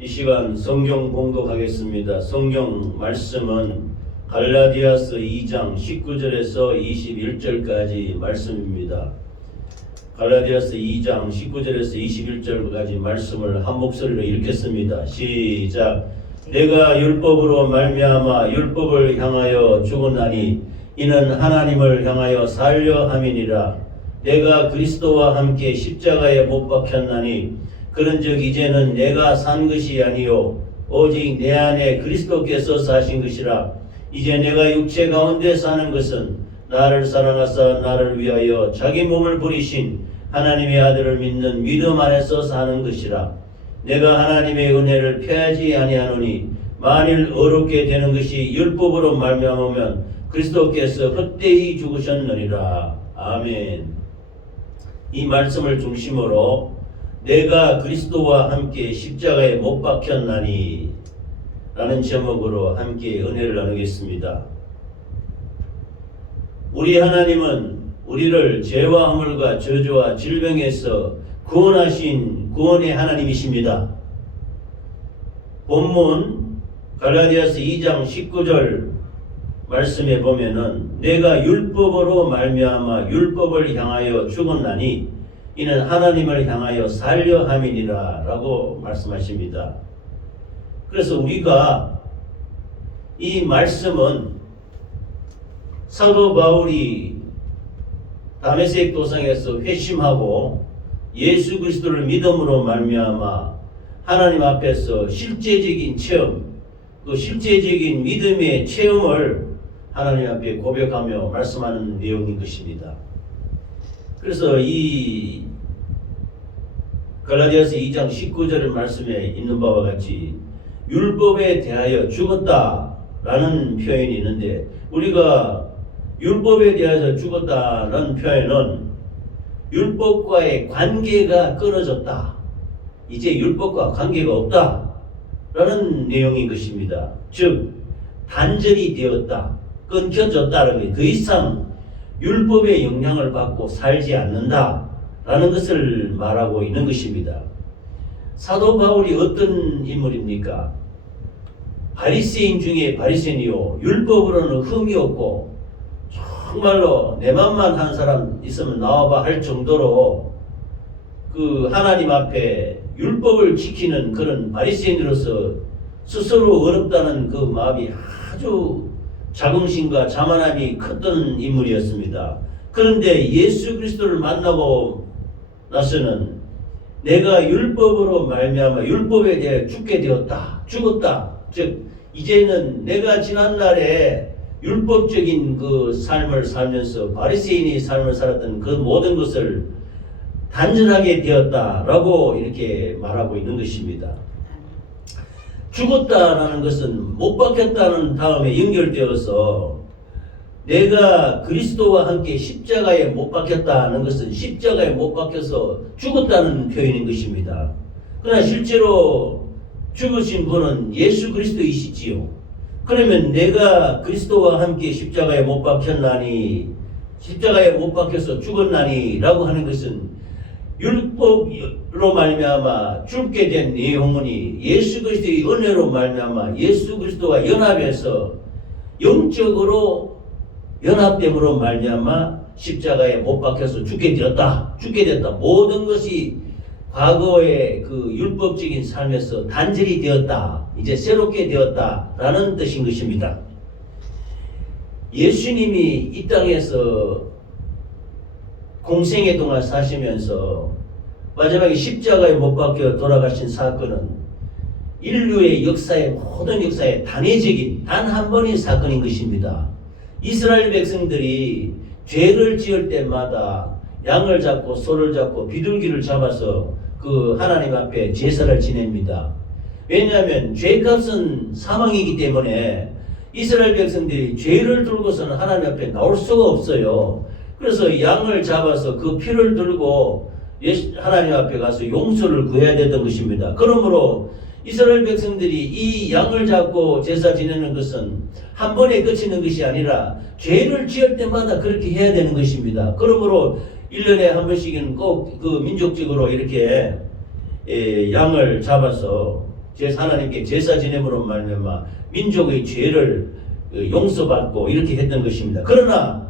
이 시간 성경 공독하겠습니다. 성경 말씀은 갈라디아서 2장 19절에서 21절까지 말씀입니다. 갈라디아서 2장 19절에서 21절까지 말씀을 한 목소리로 읽겠습니다. 시작. 내가 율법으로 말미암아 율법을 향하여 죽었나니 이는 하나님을 향하여 살려 함이니라. 내가 그리스도와 함께 십자가에 못 박혔나니 그런즉 이제는 내가 산 것이 아니요 오직 내 안에 그리스도께서 사신 것이라. 이제 내가 육체 가운데 사는 것은 나를 사랑하사 나를 위하여 자기 몸을 버리신 하나님의 아들을 믿는 믿음 안에서 사는 것이라. 내가 하나님의 은혜를 폐하지 아니하노니 만일 어렵게 되는 것이 율법으로 말미암으면 그리스도께서 헛되이 죽으셨느니라. 아멘. 이 말씀을 중심으로 내가 그리스도와 함께 십자가에 못 박혔나니 라는 제목으로 함께 은혜를 나누겠습니다. 우리 하나님은 우리를 죄와 허물과 저주와 질병에서 구원하신 구원의 하나님이십니다. 본문 갈라디아서 2장 19절 말씀에 보면은 내가 율법으로 말미암아 율법을 향하여 죽었나니 이는 하나님을 향하여 살려 함이니라 라고 말씀하십니다. 그래서 우리가 이 말씀은 사도 바울이 다메섹 도상에서 회심하고 예수 그리스도를 믿음으로 말미암아 하나님 앞에서 실제적인 체험, 그 실제적인 믿음의 체험을 하나님 앞에 고백하며 말씀하는 내용인 것입니다. 그래서 이 갈라디아서 2장 19절 말씀에 있는 바와 같이 율법에 대하여 죽었다라는 표현이 있는데, 우리가 율법에 대해서 죽었다는 표현은 율법과의 관계가 끊어졌다, 이제 율법과 관계가 없다라는 내용인 것입니다. 즉 단절이 되었다, 끊겨졌다는 게 더 이상 율법의 영향을 받고 살지 않는다라는 것을 말하고 있는 것입니다. 사도 바울이 어떤 인물입니까? 바리새인 중에 바리새인이요, 율법으로는 흠이 없고 정말로 내 맘만 한 사람 있으면 나와봐 할 정도로 그 하나님 앞에 율법을 지키는 그런 바리새인으로서 스스로 어렵다는 그 마음이 아주 자긍심과 자만함이 컸던 인물이었습니다. 그런데 예수 그리스도를 만나고 나서는 내가 율법으로 말미암아 율법에 대해 죽었다. 즉 이제는 내가 지난날에 율법적인 그 삶을 살면서 바리새인의 삶을 살았던 그 모든 것을 단절하게 되었다라고 이렇게 말하고 있는 것입니다. 죽었다라는 것은 못 박혔다는 다음에 연결되어서 내가 그리스도와 함께 십자가에 못 박혔다는 것은 십자가에 못 박혀서 죽었다는 표현인 것입니다. 그러나 실제로 죽으신 분은 예수 그리스도이시지요. 그러면 내가 그리스도와 함께 십자가에 못 박혔나니, 십자가에 못 박혀서 죽었나니 라고 하는 것은 율법으로 말미암아 죽게 된 네 영혼이 예수 그리스도의 은혜로 말미암아 예수 그리스도와 연합해서 영적으로 연합됨으로 말미암아 십자가에 못 박혀서 죽게 되었다. 모든 것이 과거의 그 율법적인 삶에서 단절이 되었다, 이제 새롭게 되었다라는 뜻인 것입니다. 예수님이 이 땅에서 공생의 동안 사시면서 마지막에 십자가에 못 박혀 돌아가신 사건은 인류의 역사의 모든 역사의 단회적인 단 한 번의 사건인 것입니다. 이스라엘 백성들이 죄를 지을 때마다 양을 잡고 소를 잡고 비둘기를 잡아서 그 하나님 앞에 제사를 지냅니다. 왜냐하면 죄값은 사망이기 때문에 이스라엘 백성들이 죄를 들고서는 하나님 앞에 나올 수가 없어요. 그래서 양을 잡아서 그 피를 들고 하나님 앞에 가서 용서를 구해야 되던 것입니다. 그러므로 이스라엘 백성들이 이 양을 잡고 제사 지내는 것은 한 번에 그치는 것이 아니라 죄를 지을 때마다 그렇게 해야 되는 것입니다. 그러므로 1년에 한 번씩은 꼭 그 민족적으로 이렇게 양을 잡아서 하나님께 제사 지냄으로 말미암아 민족의 죄를 용서받고 이렇게 했던 것입니다. 그러나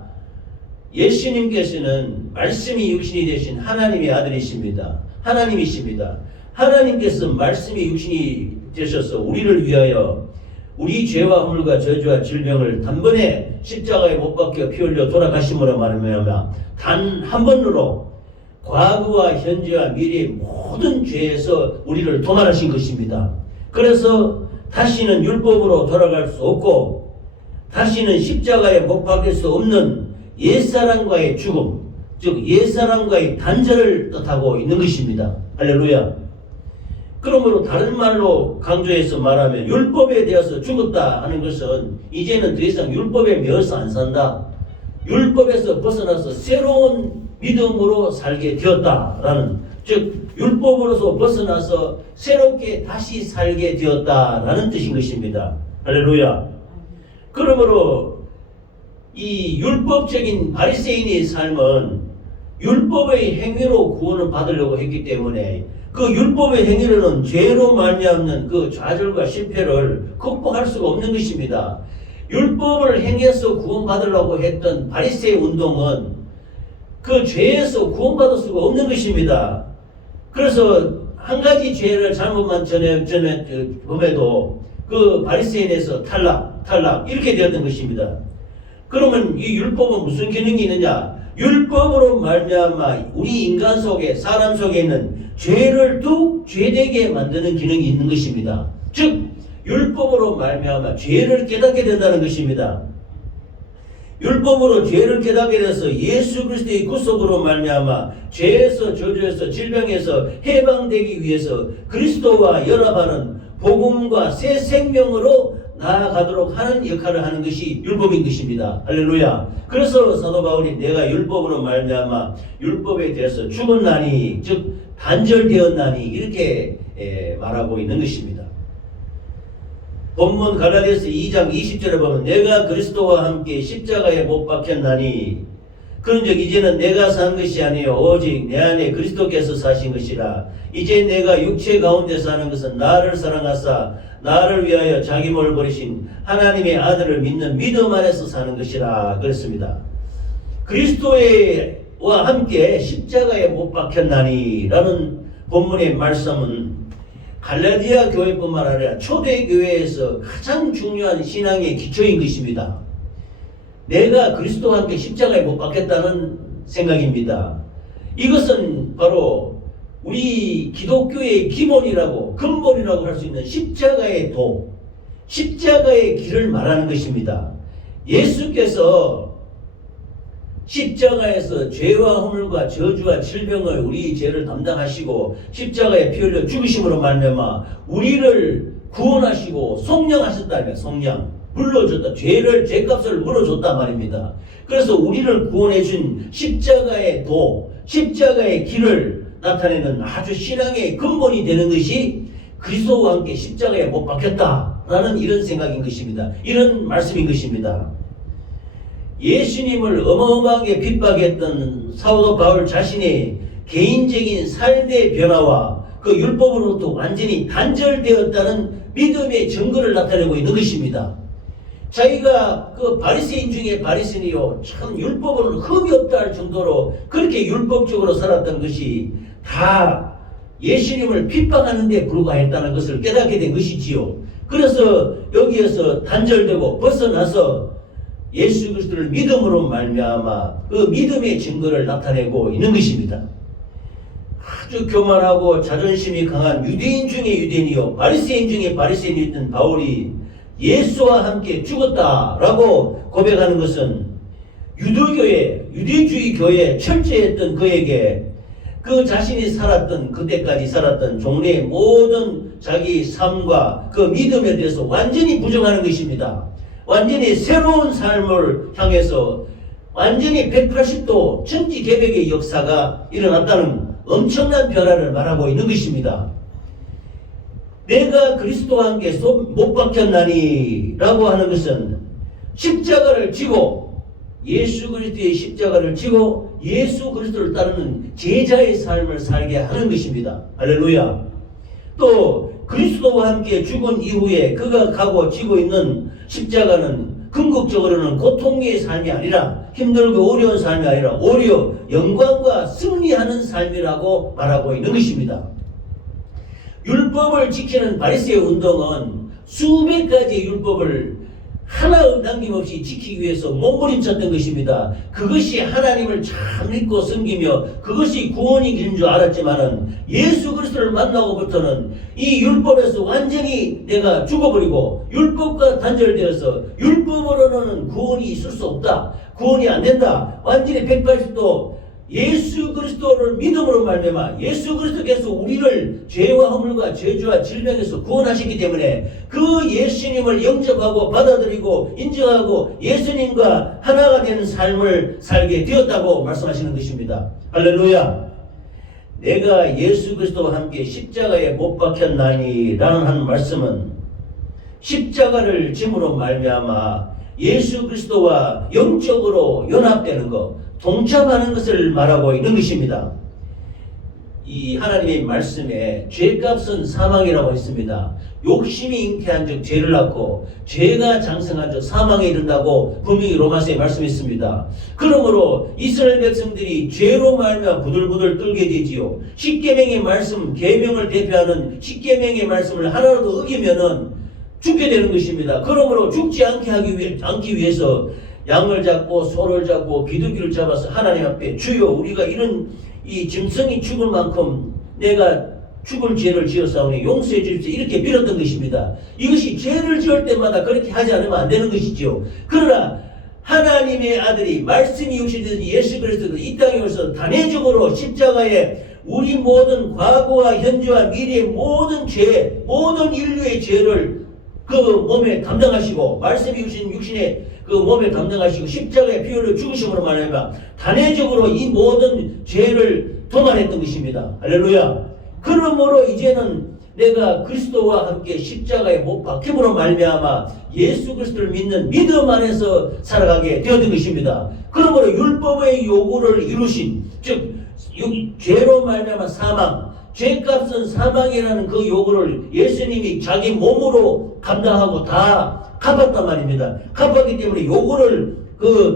예수님께서는 말씀이 육신이 되신 하나님의 아들이십니다. 하나님이십니다. 하나님께서 말씀이 육신이 되셔서 우리를 위하여 우리 죄와 허물과 저주와 질병을 단번에 십자가에 못 박혀 피 흘려 돌아가심으로 말미암아 단 한 번으로 과거와 현재와 미래의 모든 죄에서 우리를 도말하신 것입니다. 그래서 다시는 율법으로 돌아갈 수 없고 다시는 십자가에 못 박힐 수 없는 옛사람과의 죽음, 즉 옛사람과의 단절을 뜻하고 있는 것입니다. 할렐루야. 그러므로 다른 말로 강조해서 말하면 율법에 대해서 죽었다 하는 것은 이제는 더 이상 율법에 매어서 안 산다. 율법에서 벗어나서 새로운 믿음으로 살게 되었다라는, 즉 율법으로서 벗어나서 새롭게 다시 살게 되었다라는 뜻인 것입니다. 할렐루야. 그러므로 이 율법적인 바리새인의 삶은 율법의 행위로 구원을 받으려고 했기 때문에 그 율법의 행위로는 죄로 말미암는 그 좌절과 실패를 극복할 수가 없는 것입니다. 율법을 행해서 구원받으려고 했던 바리새의 운동은 그 죄에서 구원받을 수가 없는 것입니다. 그래서 한 가지 죄를 잘못만 범해도 그 바리새인에서 탈락 이렇게 되었던 것입니다. 그러면 이 율법은 무슨 기능이 있느냐? 율법으로 말미암아 우리 인간 속에, 사람 속에 있는 죄를 뚝 죄되게 만드는 기능이 있는 것입니다. 즉 율법으로 말미암아 죄를 깨닫게 된다는 것입니다. 율법으로 죄를 깨닫게 돼서 예수 그리스도의 구속으로 말미암아 죄에서, 저주에서, 질병에서 해방되기 위해서 그리스도와 연합하는 복음과 새 생명으로 나아가도록 하는 역할을 하는 것이 율법인 것입니다. 할렐루야. 그래서 사도 바울이 내가 율법으로 말미암아 율법에 대해서 죽었나니, 즉 단절되었나니 이렇게 말하고 있는 것입니다. 본문 갈라디아서 2장 20절에 보면 내가 그리스도와 함께 십자가에 못 박혔나니 그런즉 이제는 내가 산 것이 아니요 오직 내 안에 그리스도께서 사신 것이라. 이제 내가 육체 가운데 사는 것은 나를 사랑하사 나를 위하여 자기 몸을 버리신 하나님의 아들을 믿는 믿음 안에서 사는 것이라 그랬습니다. 그리스도와 함께 십자가에 못 박혔나니 라는 본문의 말씀은 갈라디아 교회뿐만 아니라 초대교회에서 가장 중요한 신앙의 기초인 것입니다. 내가 그리스도와 함께 십자가에 못 박혔다는 생각입니다. 이것은 바로 우리 기독교의 기본이라고, 근본이라고 할 수 있는 십자가의 도, 십자가의 길을 말하는 것입니다. 예수께서 십자가에서 죄와 허물과 저주와 질병을 우리 죄를 담당하시고 십자가에 피 흘려 죽으심으로 말미암아 우리를 구원하시고 속량하셨다면, 속량, 물러줬다, 죄값을 물어줬단 말입니다. 그래서 우리를 구원해 준 십자가의 도, 십자가의 길을 나타내는 아주 신앙의 근본이 되는 것이 그리스도와 함께 십자가에 못 박혔다라는 이런 생각인 것입니다. 이런 말씀인 것입니다. 예수님을 어마어마하게 핍박했던 사도 바울 자신의 개인적인 삶의 변화와 그 율법으로부터 완전히 단절되었다는 믿음의 증거를 나타내고 있는 것입니다. 자기가 그 바리새인 중에 바리새인이요, 참 율법으로는 흠이 없다 할 정도로 그렇게 율법적으로 살았던 것이 다 예수님을 핍박하는 데 불과했다는 것을 깨닫게 된 것이지요. 그래서 여기에서 단절되고 벗어나서 예수 그리스도를 믿음으로 말미암아 그 믿음의 증거를 나타내고 있는 것입니다. 아주 교만하고 자존심이 강한 유대인 중에 유대인이요 바리새인 중에 바리새인이었던 바울이 예수와 함께 죽었다라고 고백하는 것은 유대주의 교회에 철저했던 그에게 그 자신이 살았던, 그때까지 살았던 종래의 모든 자기 삶과 그 믿음에 대해서 완전히 부정하는 것입니다. 완전히 새로운 삶을 향해서 완전히 180도 천지개벽의 역사가 일어났다는 엄청난 변화를 말하고 있는 것입니다. 내가 그리스도와 함께 못 박혔나니 라고 하는 것은 십자가를 지고, 예수 그리스도의 십자가를 지고 예수 그리스도를 따르는 제자의 삶을 살게 하는 것입니다. 할렐루야. 또 그리스도와 함께 죽은 이후에 그가 가고 지고 있는 십자가는 궁극적으로는 고통의 삶이 아니라, 힘들고 어려운 삶이 아니라 오히려 영광과 승리하는 삶이라고 말하고 있는 것입니다. 율법을 지키는 바리새의 운동은 수백 가지의 율법을 하나 남김없이 지키기 위해서 몸부림쳤던 것입니다. 그것이 하나님을 참 믿고 섬기며 그것이 구원이 된 줄 알았지만은 예수 그리스도를 만나고부터는 이 율법에서 완전히 내가 죽어버리고 율법과 단절되어서 율법으로는 구원이 있을 수 없다, 구원이 안 된다, 완전히 180도 예수 그리스도를 믿음으로 말미암아 예수 그리스도께서 우리를 죄와 허물과 저주와 질병에서 구원하셨기 때문에 그 예수님을 영접하고 받아들이고 인정하고 예수님과 하나가 되는 삶을 살게 되었다고 말씀하시는 것입니다. 할렐루야. 내가 예수 그리스도와 함께 십자가에 못 박혔나니 라는 한 말씀은 십자가를 짐으로 말미암아 예수 그리스도와 영적으로 연합되는 것, 동참하는 것을 말하고 있는 것입니다. 이 하나님의 말씀에 죄값은 사망이라고 했습니다. 욕심이 잉태한 즉 죄를 낳고 죄가 장성한 즉 사망에 이른다고 분명히 로마서에 말씀했습니다. 그러므로 이스라엘 백성들이 죄로 말미암아 부들부들 떨게 되지요. 십계명의 말씀, 계명을 대표하는 십계명의 말씀을 하나라도 어기면은 죽게 되는 것입니다. 그러므로 죽지 않기 위해서 양을 잡고 소를 잡고 비둘기를 잡아서 하나님 앞에 주여 우리가 이런 이 짐승이 죽을 만큼 내가 죽을 죄를 지었사오니 용서해 주십시오 이렇게 빌었던 것입니다. 이것이 죄를 지을 때마다 그렇게 하지 않으면 안 되는 것이죠. 그러나 하나님의 아들이 말씀이 육신되신 예수 그리스도가 이 땅에 오셔서 단회적으로 십자가에 우리 모든 과거와 현재와 미래의 모든 죄, 모든 인류의 죄를 그 몸에 담당하시고 말씀이 주신 육신의 그 몸에 담당하시고 십자가의 피 흘려 죽으심으로 말하면 단회적으로 이 모든 죄를 도말했던 것입니다. 할렐루야. 그러므로 이제는 내가 그리스도와 함께 십자가에 못 박힘으로 말미암아 예수 그리스도를 믿는 믿음 안에서 살아가게 되었던 것입니다. 그러므로 율법의 요구를 이루신 즉 죄로 말미암아 사망, 죄값은 사망이라는 그 요구를 예수님이 자기 몸으로 감당하고 다 갚았단 말입니다. 갚았기 때문에 요구를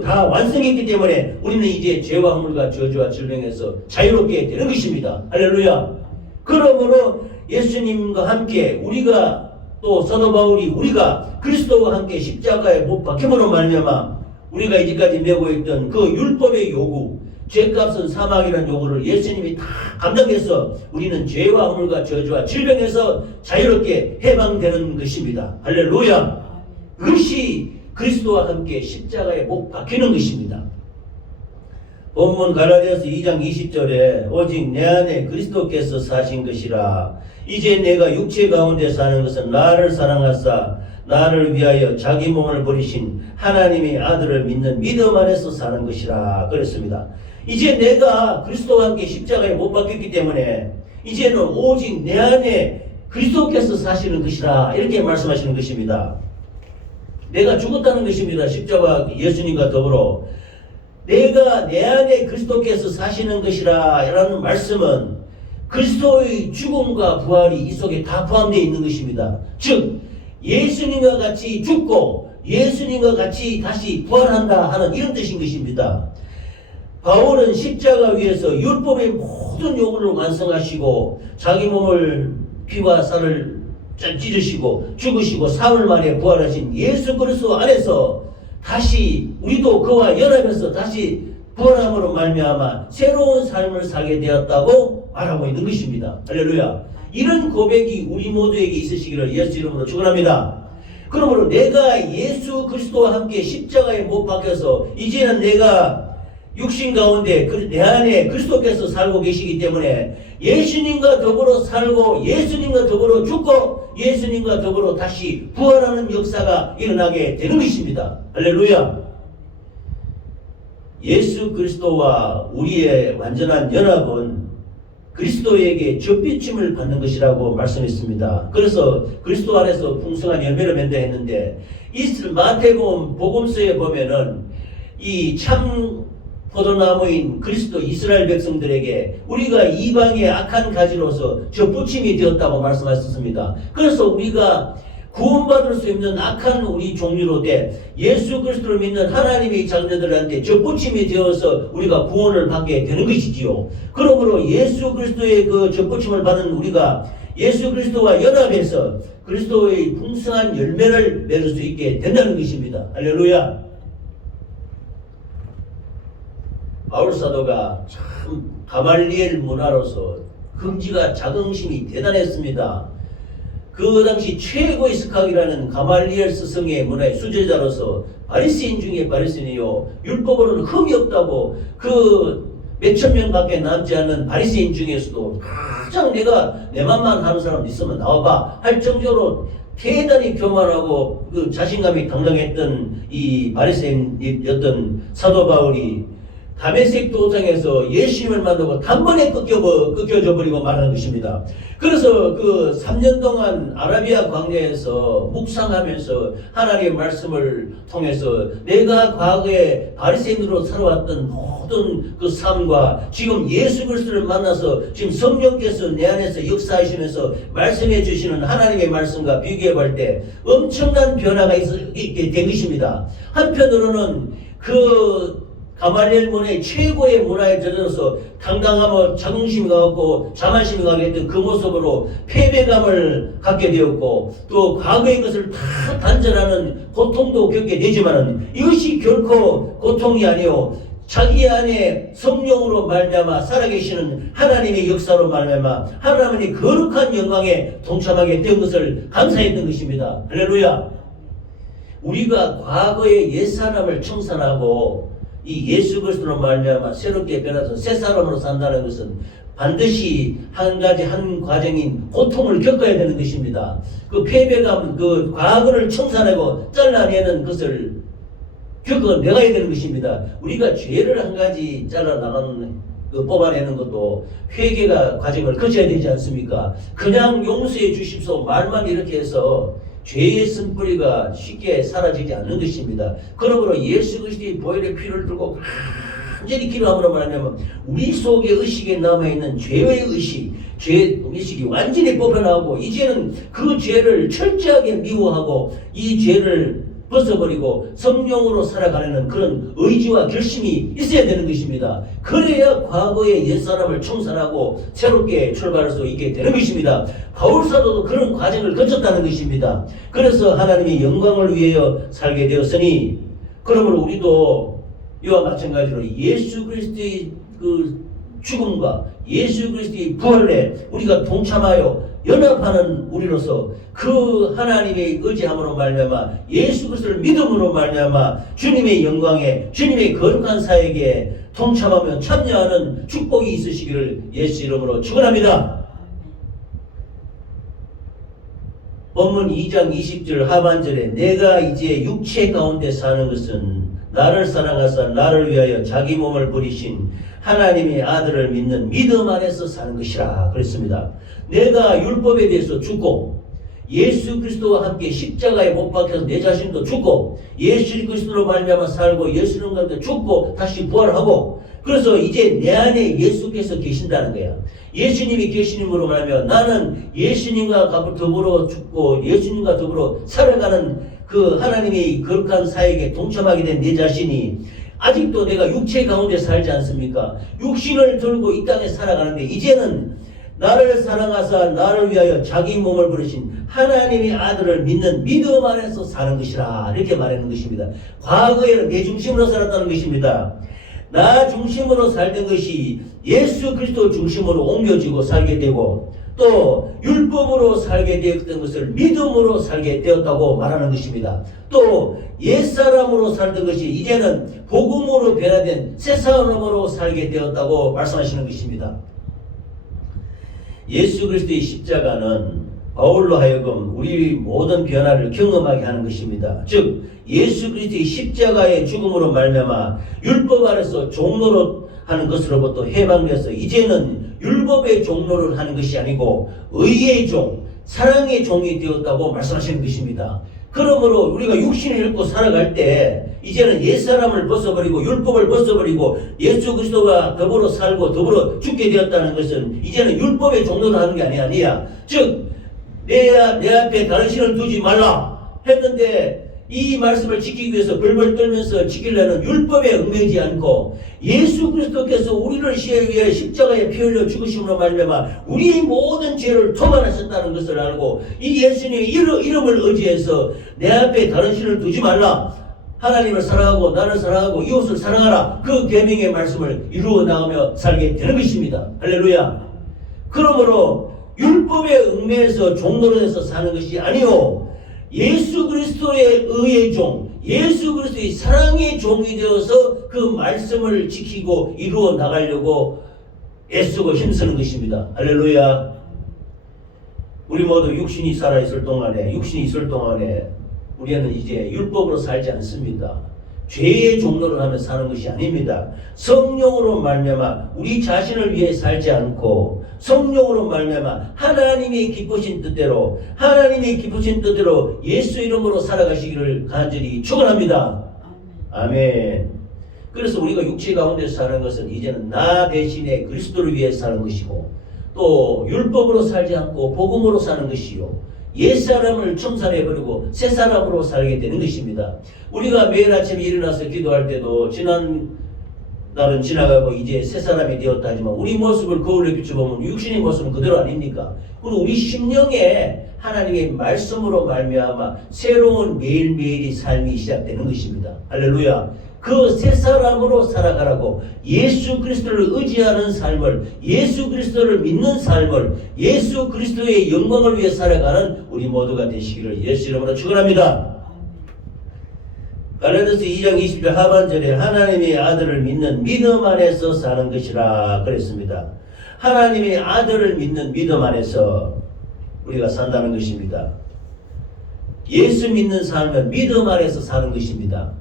다 완성했기 때문에 우리는 이제 죄와 허물과 저주와 질병에서 자유롭게 되는 것입니다. 할렐루야. 그러므로 예수님과 함께 우리가 또 사도 바울이 우리가 그리스도와 함께 십자가에 못 박힘으로 말미암아 우리가 이제까지 메고 있던 그 율법의 요구, 죄값은 사망이라는 요구를 예수님이 다 감당해서 우리는 죄와 허물과 저주와 질병에서 자유롭게 해방되는 것입니다. 할렐루야. 그것이 그리스도와 함께 십자가에 못 박히는 것입니다. 본문 갈라디아서 2장 20절에 오직 내 안에 그리스도께서 사신 것이라. 이제 내가 육체 가운데 사는 것은 나를 사랑하사 나를 위하여 자기 몸을 버리신 하나님의 아들을 믿는 믿음 안에서 사는 것이라 그랬습니다. 이제 내가 그리스도와 함께 십자가에 못 박혔기 때문에 이제는 오직 내 안에 그리스도께서 사시는 것이라 이렇게 말씀하시는 것입니다. 내가 죽었다는 것입니다. 십자가 예수님과 더불어 내가 내 안에 그리스도께서 사시는 것이라 라는 말씀은 그리스도의 죽음과 부활이 이 속에 다 포함되어 있는 것입니다. 즉 예수님과 같이 죽고 예수님과 같이 다시 부활한다 하는 이런 뜻인 것입니다. 바울은 십자가 위에서 율법의 모든 요구를 완성하시고 자기 몸을 피와 살을 찢으시고 죽으시고 사흘 만에 부활하신 예수 그리스도 안에서 다시 우리도 그와 연합해서 다시 부활함으로 말미암아 새로운 삶을 살게 되었다고 말하고 있는 것입니다. 할렐루야. 이런 고백이 우리 모두에게 있으시기를 예수 이름으로 축원합니다. 그러므로 내가 예수 그리스도와 함께 십자가에 못 박혀서 이제는 내가 육신 가운데 내 안에 그리스도께서 살고 계시기 때문에 예수님과 더불어 살고 예수님과 더불어 죽고 예수님과 더불어 다시 부활하는 역사가 일어나게 되는 것입니다. 할렐루야. 예수 그리스도와 우리의 완전한 연합은 그리스도에게 접비침을 받는 것이라고 말씀했습니다. 그래서 그리스도 안에서 풍성한 열매를 맺는다 했는데 이 마태복음 복음서에 보면은 이 참 포도나무인 그리스도 이스라엘 백성들에게 우리가 이방의 악한 가지로서 접붙임이 되었다고 말씀하셨습니다. 그래서 우리가 구원받을 수 있는 악한 우리 종류로 돼 예수 그리스도를 믿는 하나님의 자녀들한테 접붙임이 되어서 우리가 구원을 받게 되는 것이지요. 그러므로 예수 그리스도의 그 접붙임을 받은 우리가 예수 그리스도와 연합해서 그리스도의 풍성한 열매를 맺을 수 있게 된다는 것입니다. 할렐루야. 바울 사도가 참 가말리엘 문화로서 긍지가 자긍심이 대단했습니다. 그 당시 최고의 스캅이라는 가말리엘 스승의 문화의 수제자로서 바리새인 중에 바리새인이요 율법으로는 흠이 없다고 그 몇천 명밖에 남지 않는 바리새인 중에서도 가장 내가 내 맘만 하는 사람 있으면 나와봐 할 정도로 대단히 교만하고 그 자신감이 강력했던 이 바리새인이었던 사도 바울이 다메섹 도상에서 예수님을 만나고 단번에 꺾여져 버리고 말하는 것입니다. 그래서 그 3년 동안 아라비아 광야에서 묵상하면서 하나님의 말씀을 통해서 내가 과거에 바리새인으로 살아왔던 모든 그 삶과 지금 예수 그리스도를 만나서 지금 성령께서 내 안에서 역사하시면서 말씀해 주시는 하나님의 말씀과 비교해 볼 때 엄청난 변화가 있게 된 것입니다. 한편으로는 그 가말리엘 문화의 최고의 문화에 젖어서 당당하고 자긍심이 가고 자만심이 가게 했던 그 모습으로 패배감을 갖게 되었고 또 과거의 것을 다 단절하는 고통도 겪게 되지만 이것이 결코 고통이 아니요 자기 안에 성령으로 말미암아 살아계시는 하나님의 역사로 말미암아 하나님의 거룩한 영광에 동참하게 된 것을 감사했던 것입니다. 할렐루야. 우리가 과거의 옛사람을 청산하고 이 예수 그리스도로 말미암아 새롭게 변해서 새 사람으로 산다는 것은 반드시 한 가지 한 과정인 고통을 겪어야 되는 것입니다. 그 패배감, 그 과거를 청산하고 잘라내는 것을 겪어내가야 되는 것입니다. 우리가 죄를 한 가지 잘라나가는 뽑아내는 것도 회개가 과정을 거쳐야 되지 않습니까? 그냥 용서해 주십시오 말만 이렇게 해서 죄의 쓴뿌리가 쉽게 사라지지 않는 것입니다. 그러므로 예수 그리스도의 보혈의 피를 들고 완전히 기도함으로 말하면 우리 속에 의식에 남아있는 죄의 의식이 완전히 뽑혀나오고 이제는 그 죄를 철저하게 미워하고 이 죄를 벗어버리고 성령으로 살아가려는 그런 의지와 결심이 있어야 되는 것입니다. 그래야 과거의 옛사람을 청산하고 새롭게 출발할 수 있게 되는 것입니다. 바울사도도 그런 과정을 거쳤다는 것입니다. 그래서 하나님의 영광을 위하여 살게 되었으니 그러므로 우리도 이와 마찬가지로 예수 그리스도의 그 죽음과 예수 그리스도의 부활에 우리가 동참하여 연합하는 우리로서 그 하나님의 의지함으로 말미암아 예수 그리스도를 믿음으로 말미암아 주님의 영광에 주님의 거룩한 사역에 동참하며 참여하는 축복이 있으시기를 예수 이름으로 축원합니다. 본문 2장 20절 하반절에 내가 이제 육체 가운데 사는 것은 나를 사랑하사 나를 위하여 자기 몸을 버리신 하나님의 아들을 믿는 믿음 안에서 사는 것이라 그랬습니다. 내가 율법에 대해서 죽고 예수 그리스도와 함께 십자가에 못 박혀서 내 자신도 죽고 예수 그리스도로 말미암아 살고 예수님과 함께 죽고 다시 부활하고 그래서 이제 내 안에 예수께서 계신다는 거야. 예수님이 계시님으로 말하면 나는 예수님과 더불어 죽고 예수님과 더불어 살아가는 그 하나님의 거룩한 사역에 동참하게 된 내 자신이 아직도 내가 육체 가운데 살지 않습니까? 육신을 들고 이 땅에 살아가는데 이제는 나를 사랑하사 나를 위하여 자기 몸을 부르신 하나님의 아들을 믿는 믿음 안에서 사는 것이라 이렇게 말하는 것입니다. 과거에는 내 중심으로 살았다는 것입니다. 나 중심으로 살던 것이 예수 그리스도 중심으로 옮겨지고 살게 되고 또 율법으로 살게 되었던 것을 믿음으로 살게 되었다고 말하는 것입니다. 또 옛사람으로 살던 것이 이제는 복음으로 변화된 새사람으로 살게 되었다고 말씀하시는 것입니다. 예수 그리스도의 십자가는 바울로 하여금 우리 모든 변화를 경험하게 하는 것입니다. 즉 예수 그리스도의 십자가의 죽음으로 말미암아 율법 아래서 종노릇 하는 것으로부터 해방돼서 이제는 율법의 종노릇을 하는 것이 아니고 의의 종, 사랑의 종이 되었다고 말씀하시는 것입니다. 그러므로 우리가 육신을 입고 살아갈 때 이제는 옛사람을 벗어버리고 율법을 벗어버리고 예수 그리스도와 더불어 살고 더불어 죽게 되었다는 것은 이제는 율법의 종로를 하는 게 아니야. 즉 내 앞에 다른 신을 두지 말라 했는데 이 말씀을 지키기 위해서 벌벌 떨면서 지키려는 율법에 얽매이지 않고 예수 그리스도께서 우리를 위해 십자가에 피 흘려 죽으심으로 말미암아 우리의 모든 죄를 토반하셨다는 것을 알고 이 예수님의 이름을 의지해서 내 앞에 다른 신을 두지 말라, 하나님을 사랑하고 나를 사랑하고 이웃을 사랑하라, 그 계명의 말씀을 이루어 나가며 살게 되는 것입니다. 할렐루야. 그러므로 율법에 얽매여서 종노릇해서 사는 것이 아니요, 예수 그리스도의 의의 종, 예수 그리스도의 사랑의 종이 되어서 그 말씀을 지키고 이루어 나가려고 애쓰고 힘쓰는 것입니다. 할렐루야. 우리 모두 육신이 살아있을 동안에, 육신이 있을 동안에 우리는 이제 율법으로 살지 않습니다. 죄의 종로를 하며 사는 것이 아닙니다. 성령으로 말미암아 우리 자신을 위해 살지 않고 성령으로 말미암아 하나님의 기쁘신 뜻대로, 하나님의 기쁘신 뜻대로 예수 이름으로 살아가시기를 간절히 축원합니다. 아멘. 그래서 우리가 육체 가운데 사는 것은 이제는 나 대신에 그리스도를 위해 사는 것이고 또 율법으로 살지 않고 복음으로 사는 것이요, 옛사람을 청산해버리고 새사람으로 살게 되는 것입니다. 우리가 매일 아침에 일어나서 기도할 때도 지난 날은 지나가고 이제 새사람이 되었다 하지만 우리 모습을 거울에 비춰보면 육신의 모습은 그대로 아닙니까? 그리고 우리 심령에 하나님의 말씀으로 말미암아 새로운 매일매일의 삶이 시작되는 것입니다. 할렐루야. 그 새사람으로 살아가라고 예수 그리스도를 의지하는 삶을, 예수 그리스도를 믿는 삶을, 예수 그리스도의 영광을 위해 살아가는 우리 모두가 되시기를 예수 이름으로 축원합니다. 갈라디아서 2장 20절 하반절에 하나님의 아들을 믿는 믿음 안에서 사는 것이라 그랬습니다. 하나님의 아들을 믿는 믿음 안에서 우리가 산다는 것입니다. 예수 믿는 삶은 믿음 안에서 사는 것입니다.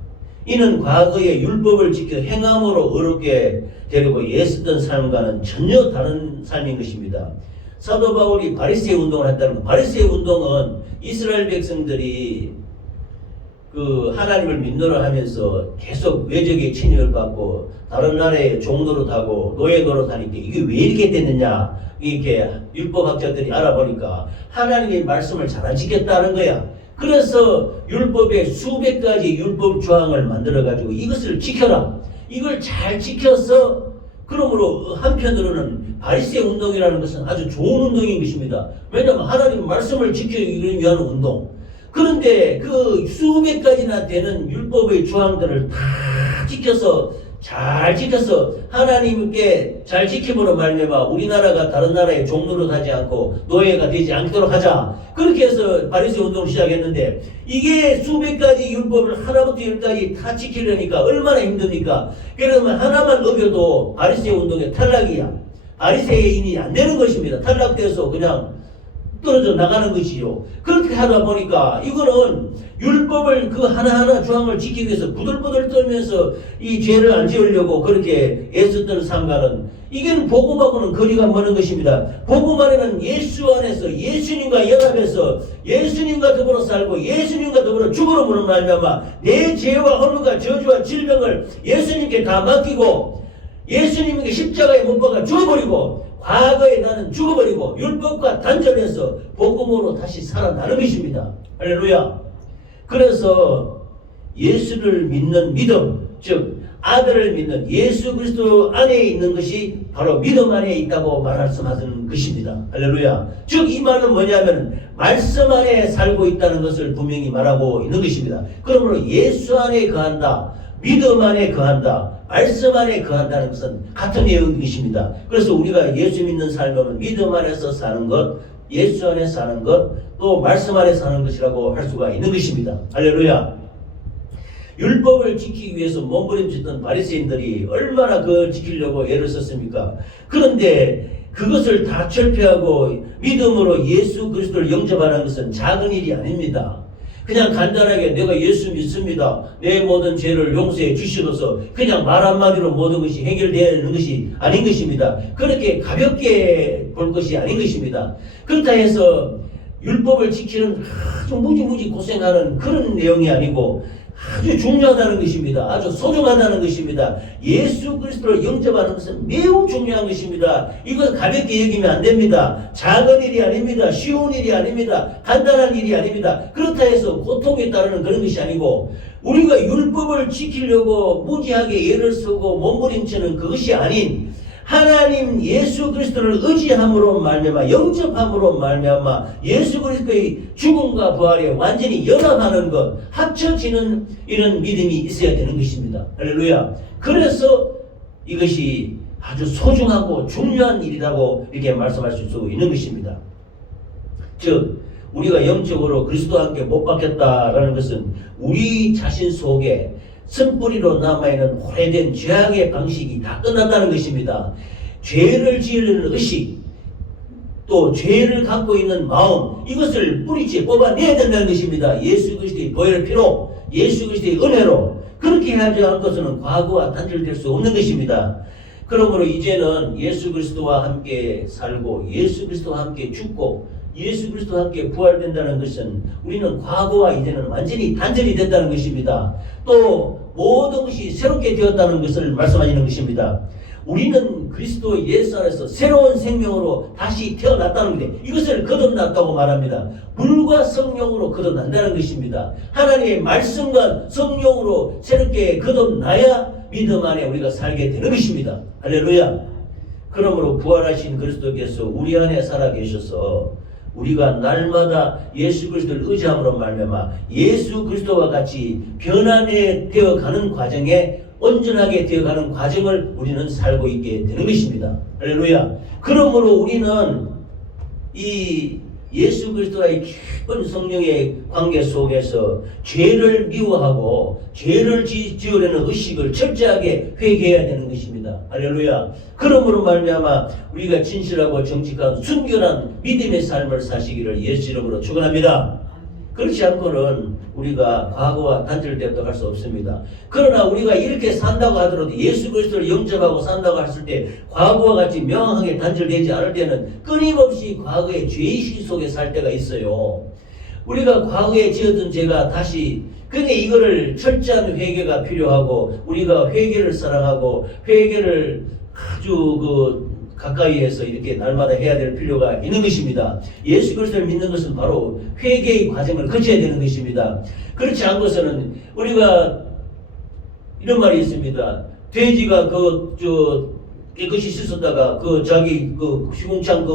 이는 과거의 율법을 지켜 행함으로 어렵게 되려고 애쓰던 삶과는 전혀 다른 삶인 것입니다. 사도 바울이 바리새의 운동을 했다는 것. 바리새의 운동은 이스라엘 백성들이 그 하나님을 믿노라 하면서 계속 외적의 침입을 받고 다른 나라의 종노릇하고 노예 노릇하니까 이게 왜 이렇게 됐느냐, 이렇게 율법학자들이 알아보니까 하나님의 말씀을 잘 안 지켰다는 거야. 그래서 율법에 수백 가지 율법 조항을 만들어 가지고 이것을 지켜라, 이걸 잘 지켜서, 그러므로 한편으로는 바리새 운동이라는 것은 아주 좋은 운동인 것입니다. 왜냐하면 하나님 말씀을 지키기 위한 운동. 그런데 그 수백 가지나 되는 율법의 조항들을 다 지켜서, 잘 지켜서 하나님께 잘 지킴으로 말미암아 우리나라가 다른 나라의 종노릇 하지 않고 노예가 되지 않도록 하자, 그렇게 해서 바리새 운동을 시작했는데 이게 수백 가지 율법을 하나부터 열까지 다 지키려니까 얼마나 힘듭니까? 그러면 하나만 어겨도 바리새 운동의 탈락이야. 바리새인이 안 되는 것입니다. 탈락돼서 그냥 떨어져 나가는 것이죠. 그렇게 하다 보니까 이거는 율법을 그 하나하나 조항을 지키기 위해서 부들부들 떨면서 이 죄를 안 지으려고 그렇게 애썼던 삶과는, 이게는 복음하고는 거리가 먼 것입니다. 복음 안에는 예수 안에서 예수님과 연합해서 예수님과 더불어 살고 예수님과 더불어 죽음으로 말미암아 내 죄와 허물과 저주와 질병을 예수님께 다 맡기고 예수님께 십자가에 못 박아 죽어버리고, 과거에 나는 죽어버리고 율법과 단절해서 복음으로 다시 살아나는 것입니다. 할렐루야. 그래서 예수를 믿는 믿음, 즉 아들을 믿는 예수 그리스도 안에 있는 것이 바로 믿음 안에 있다고 말씀하는 것입니다. 할렐루야. 즉 이 말은 뭐냐면 말씀 안에 살고 있다는 것을 분명히 말하고 있는 것입니다. 그러므로 예수 안에 거한다, 믿음 안에 거한다, 말씀 안에 거한다는 것은 같은 내용인 것입니다. 그래서 우리가 예수 믿는 삶은 믿음 안에서 사는 것, 예수 안에 사는 것, 또 말씀 안에 사는 것이라고 할 수가 있는 것입니다. 할렐루야. 율법을 지키기 위해서 몸부림쳤던 바리새인들이 얼마나 그걸 지키려고 애를 썼습니까? 그런데 그것을 다 철폐하고 믿음으로 예수 그리스도를 영접하는 것은 작은 일이 아닙니다. 그냥 간단하게 내가 예수 믿습니다, 내 모든 죄를 용서해 주시면서 그냥 말 한마디로 모든 것이 해결되는 것이 아닌 것입니다. 그렇게 가볍게 볼 것이 아닌 것입니다. 그렇다 해서 율법을 지키는 아주 무지무지 고생하는 그런 내용이 아니고 아주 중요하다는 것입니다. 아주 소중하다는 것입니다. 예수 그리스도를 영접하는 것은 매우 중요한 것입니다. 이건 가볍게 여기면 안 됩니다. 작은 일이 아닙니다. 쉬운 일이 아닙니다. 간단한 일이 아닙니다. 그렇다 해서 고통에 따르는 그런 것이 아니고 우리가 율법을 지키려고 무지하게 애를 쓰고 몸부림치는 그것이 아닌 하나님 예수 그리스도를 의지함으로 말미암아 영접함으로 말미암아 예수 그리스도의 죽음과 부활에 완전히 연합하는 것, 합쳐지는 이런 믿음이 있어야 되는 것입니다. 할렐루야. 그래서 이것이 아주 소중하고 중요한 일이라고 이렇게 말씀할 수 있는 것입니다. 즉 우리가 영적으로 그리스도와 함께 못 받겠다라는 것은 우리 자신 속에 쓴뿌리로 남아있는 오래된 죄악의 방식이 다 끝났다는 것입니다. 죄를 지으려는 의식, 또 죄를 갖고 있는 마음, 이것을 뿌리째 뽑아내야 된다는 것입니다. 예수 그리스도의 보혈의 피로, 예수 그리스도의 은혜로. 그렇게 하지 않고서는 과거와 단절될 수 없는 것입니다. 그러므로 이제는 예수 그리스도와 함께 살고 예수 그리스도와 함께 죽고 예수 그리스도와 함께 부활된다는 것은 우리는 과거와 이제는 완전히 단절이 됐다는 것입니다. 또 모든 것이 새롭게 되었다는 것을 말씀하시는 것입니다. 우리는 그리스도 예수 안에서 새로운 생명으로 다시 태어났다는 것, 이것을 거듭났다고 말합니다. 물과 성령으로 거듭난다는 것입니다. 하나님의 말씀과 성령으로 새롭게 거듭나야 믿음 안에 우리가 살게 되는 것입니다. 할렐루야. 그러므로 부활하신 그리스도께서 우리 안에 살아계셔서 우리가 날마다 예수 그리스도를 의지함으로 말미암아 예수 그리스도와 같이 변화되어 가는 과정에 온전하게 되어가는 과정을 우리는 살고 있게 되는 것입니다. 할렐루야. 그러므로 우리는 이 예수 그리스도와의 깊은 성령의 관계 속에서 죄를 미워하고 죄를 지으려는 의식을 철저하게 회개해야 되는 것입니다. 할렐루야. 그러므로 말미암아 우리가 진실하고 정직한 순결한 믿음의 삶을 사시기를 예수 이름으로 축원합니다. 그렇지 않고는 우리가 과거와 단절되었다고 할 수 없습니다. 그러나 우리가 이렇게 산다고 하더라도 예수 그리스도를 영접하고 산다고 했을 때 과거와 같이 명확하게 단절되지 않을 때는 끊임없이 과거의 죄의식 속에 살 때가 있어요. 우리가 과거에 지었던 죄가 다시 근데 이거를 철저한 회개가 필요하고 우리가 회개를 사랑하고 회개를 아주 가까이에서 이렇게 날마다 해야 될 필요가 있는 것입니다. 예수 그리스도를 믿는 것은 바로 회개의 과정을 거쳐야 되는 것입니다. 그렇지 않고서는 우리가 이런 말이 있습니다. 돼지가 깨끗이 씻었다가 자기 시궁창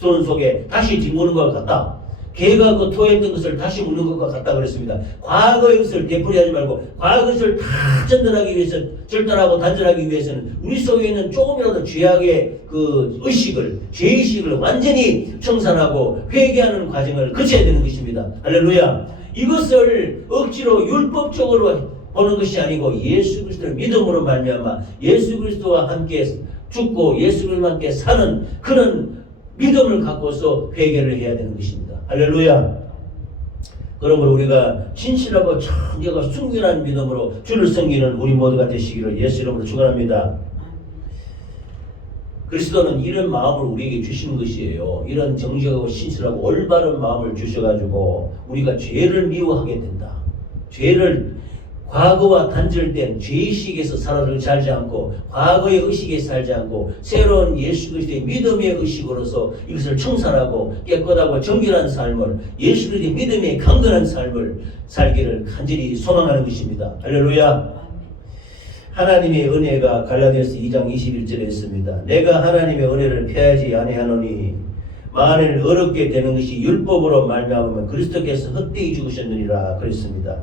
돈 속에 다시 뒹구는 것 같다. 개가 토했던 것을 다시 묻는 것과 같다 그랬습니다. 과거의 것을 되풀이하지 말고 과거의 것을 다 전달하기 위해서 절단하고 단절하기 위해서는 우리 속에 있는 조금이라도 죄악의 죄의식을 완전히 청산하고 회개하는 과정을 거쳐야 되는 것입니다. 할렐루야. 이것을 억지로 율법적으로 보는 것이 아니고 예수 그리스도를 믿음으로 말미암아 예수 그리스도와 함께 죽고 예수 그리스도와 함께 사는 그런 믿음을 갖고서 회개를 해야 되는 것입니다. 할렐루야. 그러므로 우리가 진실하고 청결과 순결한 믿음으로 주를 섬기는 우리 모두가 되시기를 예수 이름으로 축원합니다. 그리스도는 이런 마음을 우리에게 주시는 것이에요. 이런 정직하고 신실하고 올바른 마음을 주셔가지고 우리가 죄를 미워하게 된다. 죄를 과거와 단절된 죄의식에서 살지 않고 과거의 의식에 살지 않고 새로운 예수 그리스도의 믿음의 의식으로서 이것을 청산하고 깨끗하고 정결한 삶을 예수 그리스도의 믿음의 강건한 삶을 살기를 간절히 소망하는 것입니다. 할렐루야. 하나님의 은혜가 갈라디아서 2장 21절에 있습니다. 내가 하나님의 은혜를 패하지 아니하노니 만일 어렵게 되는 것이 율법으로 말미암으면 그리스도께서 헛되이 죽으셨느니라 그랬습니다.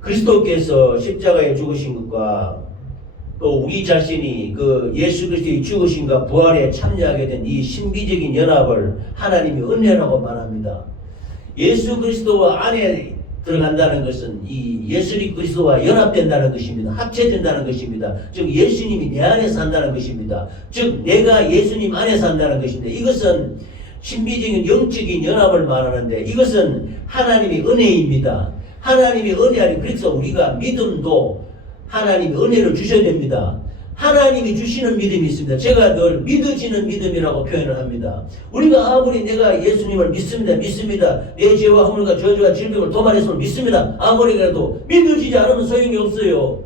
그리스도께서 십자가에 죽으신 것과 또 우리 자신이 예수 그리스도의 죽으심과 부활에 참여하게 된 이 신비적인 연합을 하나님이 은혜라고 말합니다. 예수 그리스도와 안에 들어간다는 것은 이 예수 그리스도와 연합된다는 것입니다. 합체된다는 것입니다. 즉 예수님이 내 안에 산다는 것입니다. 즉 내가 예수님 안에 산다는 것인데 이것은 신비적인 영적인 연합을 말하는데 이것은 하나님의 은혜입니다. 하나님의 은혜 아니 그래서 우리가 믿음도 하나님의 은혜를 주셔야 됩니다. 하나님이 주시는 믿음이 있습니다. 제가 늘 믿어지는 믿음이라고 표현을 합니다. 우리가 아무리 내가 예수님을 믿습니다. 내 죄와 허물과 저주와 질병을 도말했음을 믿습니다. 아무리 그래도 믿어지지 않으면 소용이 없어요.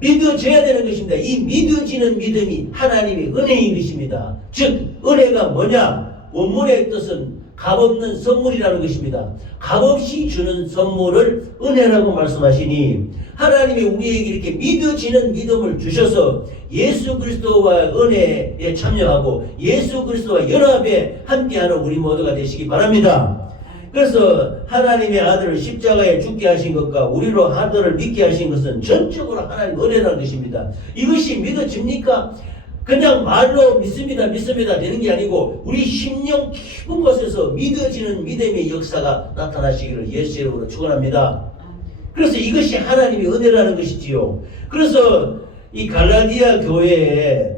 믿어져야 되는 것입니다. 이 믿어지는 믿음이 하나님의 은혜인 것입니다. 즉 은혜가 뭐냐? 원문의 뜻은 값없는 선물이라는 것입니다. 값없이 주는 선물을 은혜라고 말씀하시니 하나님이 우리에게 이렇게 믿어지는 믿음을 주셔서 예수 그리스도와 은혜에 참여하고 예수 그리스도와 연합에 함께하는 우리 모두가 되시기 바랍니다. 그래서 하나님의 아들을 십자가에 죽게 하신 것과 우리로 아들을 믿게 하신 것은 전적으로 하나님 은혜라는 것입니다. 이것이 믿어집니까? 그냥 말로 믿습니다 되는 게 아니고 우리 심령 깊은 곳에서 믿어지는 믿음의 역사가 나타나시기를 예수 이름으로 축원합니다. 그래서 이것이 하나님의 은혜라는 것이지요. 그래서 이 갈라디아 교회에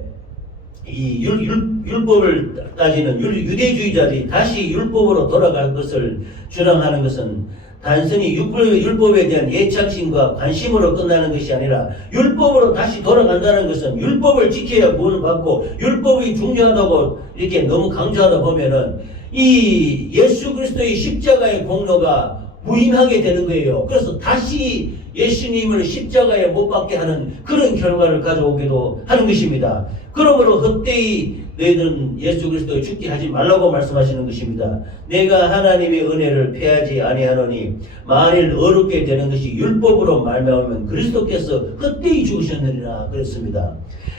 이 율법을 따지는 유대주의자들이 다시 율법으로 돌아갈 것을 주장하는 것은 단순히 율법에 대한 애착심과 관심으로 끝나는 것이 아니라 율법으로 다시 돌아간다는 것은 율법을 지켜야 구원을 받고 율법이 중요하다고 이렇게 너무 강조하다 보면은 이 예수 그리스도의 십자가의 공로가 무임하게 되는 거예요. 그래서 다시 예수님을 십자가에 못 박게 하는 그런 결과를 가져오기도 하는 것입니다. 그러므로 헛되이 너희들은 예수 그리스도에 죽게 하지 말라고 말씀하시는 것입니다. 내가 하나님의 은혜를 패하지 아니하노니 만일 어렵게 되는 것이 율법으로 말미암으면 그리스도께서 헛되이 죽으셨느니라 그랬습니다.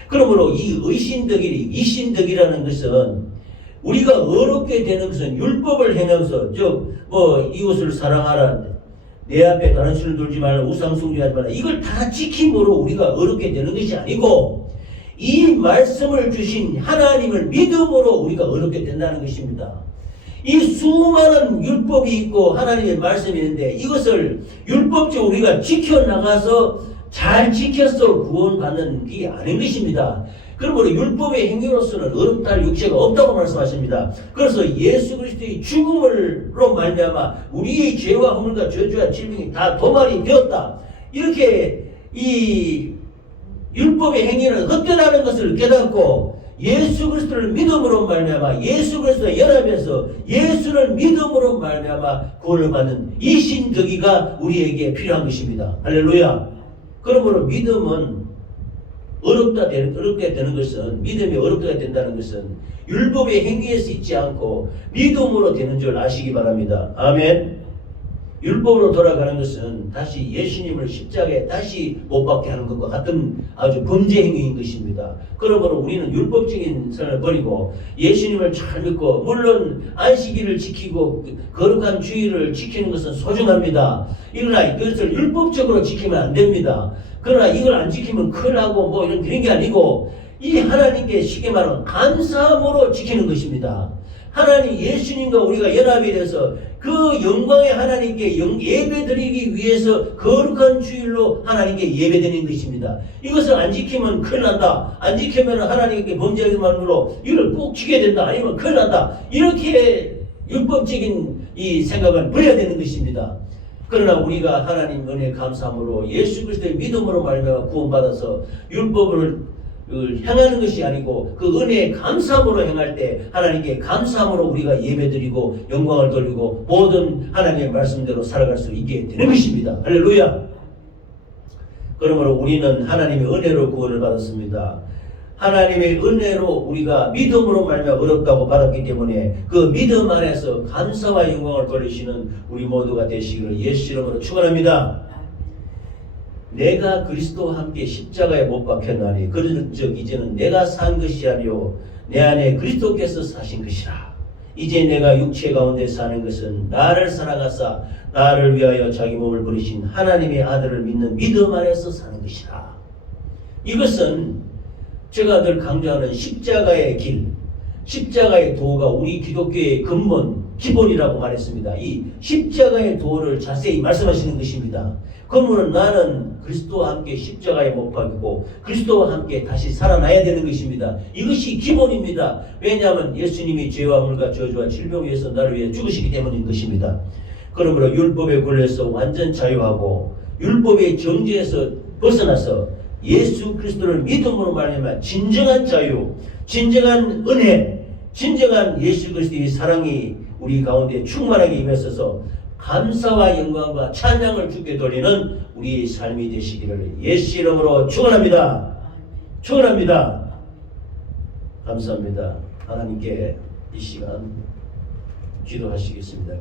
그러므로 이 이신덕이라는 것은 우리가 어렵게 되는 것은 율법을 행하면서 즉 이웃을 사랑하라, 내 앞에 다른 신을 두지 말라, 우상 숭배하지 말라, 이걸 다 지킴으로 우리가 어렵게 되는 것이 아니고 이 말씀을 주신 하나님을 믿음으로 우리가 어렵게 된다는 것입니다. 이 수많은 율법이 있고 하나님의 말씀이 있는데 이것을 율법적으로 우리가 지켜나가서 잘 지켜서 구원받는 게 아닌 것입니다. 그러므로 율법의 행위로서는 어렵다 할 육체가 없다고 말씀하십니다. 그래서 예수 그리스도의 죽음으로 말미암아 우리의 죄와 허물과 저주와 질병이 다 도말이 되었다. 이렇게 이 율법의 행위는 헛되다는 것을 깨닫고 예수 그리스도를 믿음으로 말미암아 예수 그리스도와 연합해서 예수를 믿음으로 말미암아 구원을 받는 이 신덕이가 우리에게 필요한 것입니다. 할렐루야. 그러므로 믿음은 어렵게 되는 것은 믿음이 어렵게 된다는 것은 율법의 행위에서 있지 않고 믿음으로 되는 줄 아시기 바랍니다. 아멘. 율법으로 돌아가는 것은 다시 예수님을 십자가에 다시 못 박게 하는 것과 같은 아주 범죄 행위인 것입니다. 그러므로 우리는 율법적인 선을 버리고 예수님을 잘 믿고 물론 안식일을 지키고 거룩한 주의를 지키는 것은 소중합니다. 그러나 이것을 율법적으로 지키면 안 됩니다. 그러나 이걸 안 지키면 큰일 나고 이런 게 아니고 이 하나님께 쉽게 말하면 감사함으로 지키는 것입니다. 하나님 예수님과 우리가 연합이 돼서 그 영광의 하나님께 예배드리기 위해서 거룩한 주일로 하나님께 예배드리는 것입니다. 이것을 안 지키면 큰일 난다. 안 지키면 하나님께 범죄하는 말로 이걸 꼭 지켜야 된다. 아니면 큰일 난다. 이렇게 율법적인 이 생각을 버려야 되는 것입니다. 그러나 우리가 하나님 은혜 감사함으로 예수 그리스도의 믿음으로 말미암아 구원받아서 율법을 행하는 것이 아니고 그 은혜에 감사함으로 행할 때 하나님께 감사함으로 우리가 예배드리고 영광을 돌리고 모든 하나님의 말씀대로 살아갈 수 있게 되는 것입니다. 할렐루야. 그러므로 우리는 하나님의 은혜로 구원을 받았습니다. 하나님의 은혜로 우리가 믿음으로 말미암아 어렵다고 받았기 때문에 그 믿음 안에서 감사와 영광을 돌리시는 우리 모두가 되시기를 예수 이름으로 축원합니다. 내가 그리스도와 함께 십자가에 못 박혔나니 그런즉 이제는 내가 산 것이 아니요 내 안에 그리스도께서 사신 것이라. 이제 내가 육체 가운데 사는 것은 나를 사랑하사 나를 위하여 자기 몸을 버리신 하나님의 아들을 믿는 믿음 안에서 사는 것이라. 이것은 제가 늘 강조하는 십자가의 길, 십자가의 도가 우리 기독교의 근본, 기본이라고 말했습니다. 이 십자가의 도를 자세히 말씀하시는 것입니다. 그러므로 나는 그리스도와 함께 십자가에 못 박이고 그리스도와 함께 다시 살아나야 되는 것입니다. 이것이 기본입니다. 왜냐하면 예수님이 죄와 물과 저주와 질병 위해서 나를 위해 죽으시기 때문인 것입니다. 그러므로 율법에 걸려서 완전 자유하고 율법의 정죄에서 벗어나서 예수 그리스도를 믿음으로 말하면 진정한 자유, 진정한 은혜, 진정한 예수 그리스도의 사랑이 우리 가운데 충만하게 임했어서 감사와 영광과 찬양을 주께 돌리는 우리의 삶이 되시기를 예수 이름으로 축원합니다. 축원합니다. 감사합니다. 하나님께 이 시간 기도하시겠습니다.